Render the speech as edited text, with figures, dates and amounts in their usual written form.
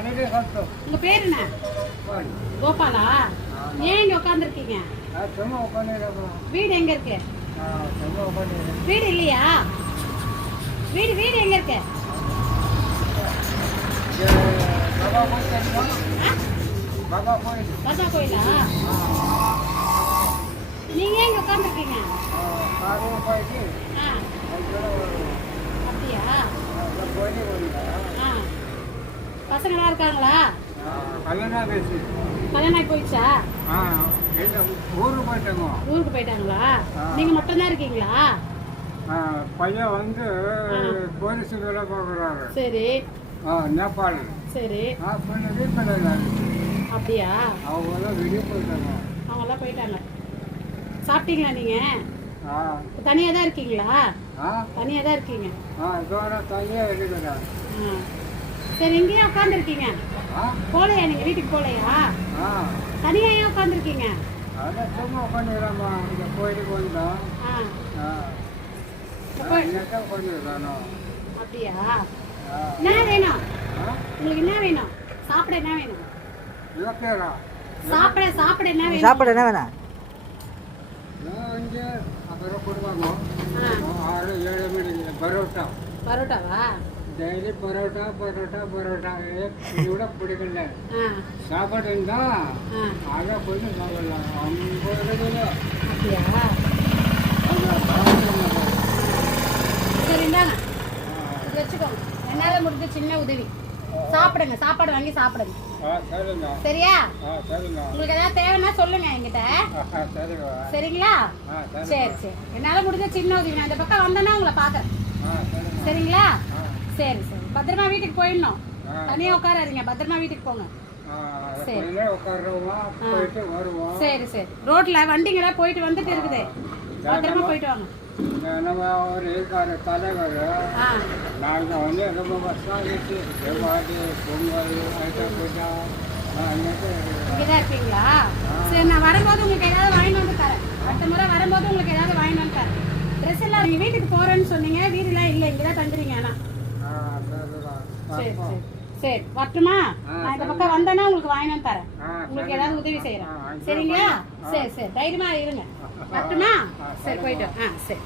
உங்க பேர் என்ன? கோபாலா. ஏன் இங்க உட்காந்துருக்கீங்க? வீடு எங்க இருக்கு? வீடு இல்லையா? வீடு வீடு எங்க இருக்கு? பாபா கோயிலா? நீங்க ஏன் இங்க உட்காந்துருக்கீங்க? அப்படியா? பசங்களா இருக்காங்களா? கல்யாணம் போயிடுச்சா? ஊருக்கு போயிட்டாங்களா? நீங்க மட்டும் தான் இருக்கீங்களா? பையன் வந்து போலீஸ் வேலை பார்க்குறாரு. சரி. நேபாள். சரி. அப்படியா? அவங்களாம் வெளியே போயிட்டாங்க. அவங்களாம் போயிட்டாங்க. சாப்பிட்டீங்களா நீங்க? தனியா தான் இருக்கீங்களா? தனியா தான் இருக்கீங்க. தனியா இருக்கிறேன். சரி, இங்கேயே உட்காந்துருக்கீங்க. போலையா நீங்க? வீட்டுக்கு போலையா? தனியா ஏன் உட்காந்துருக்கீங்க? அதான் சும்மா உட்காந்துக்கிறாமா. இந்த கோயிலுக்கு வந்தோம். அப்படியா? என்ன வேணும் உங்களுக்கு? என்ன வேணும்? சாப்பிட என்ன வேணும்? சாப்பிட என்ன வேணும்? சாப்பிட என்ன வேணும்? பரோட்டா. பரோட்டாவா? டெய்லி பரோட்டா பரோட்டா பரோட்டா. கூட பிடிக்கல. சாப்பாடு இருந்தா அதை கொஞ்சம் சாப்பிடலாம். 50 கிலோ. அப்படியா? சரி, இந்தாங்க, இது வச்சுக்கோங்க. என்னால முடிஞ்ச சின்ன உதவி. சாப்பிடுங்க, சாப்பாடு வாங்கி சாப்பிடுங்க. சரியா? உங்களுக்கு ஏதாவது தேவைன்னா சொல்லுங்க என்கிட்ட. சரிங்களா? சரி சரி. என்னால முடிஞ்ச சின்ன உதவி. நான் இந்த பக்கம் வந்தேன்னா உங்களை பாக்குறேன். சரிங்களா? சரி சரி. பத்திரமா வீட்டுக்கு போயிடணும். தனியா உட்காராதீங்க. பத்திரமா வீட்டுக்கு போங்க. சரி சரி சரி. ரோட்ல வண்டிங்களா போயிட்டு வந்துட்டு இருக்குது. பத்திரமா போயிட்டு வாங்க. நம்ம ஒரு இருக்காரு தலைவர். நாங்கள் வந்து ரொம்ப வருஷம் ஆகிடுச்சு. செவ்வாய் பொங்கல் போயிட்டா இங்கதான் இருக்கீங்களா? சரி, நான் வரும்போது உங்களுக்கு ஏதாவது வாங்கிட்டு வந்து தரேன். அடுத்த முறை வரும்போது உங்களுக்கு ஏதாவது வாங்கிட்டு வந்து தரேன். ட்ரெஸ் எல்லாம் நீங்க வீட்டுக்கு போறேன்னு சொன்னீங்க. வீடுலாம் இல்லை, இங்கதான் தந்துறீங்க. ஆனா சரி சரி சரி. வரட்டுமா? நான் இந்த பக்கம் வந்தேன்னா உங்களுக்கு வாங்கிட்டு வந்து தரேன். உங்களுக்கு ஏதாவது உதவி செய்யறேன். சரிங்களா? சரி சரி. தைரியமா இருங்க. வரட்டுமா? சரி, போயிட்டு. சரி.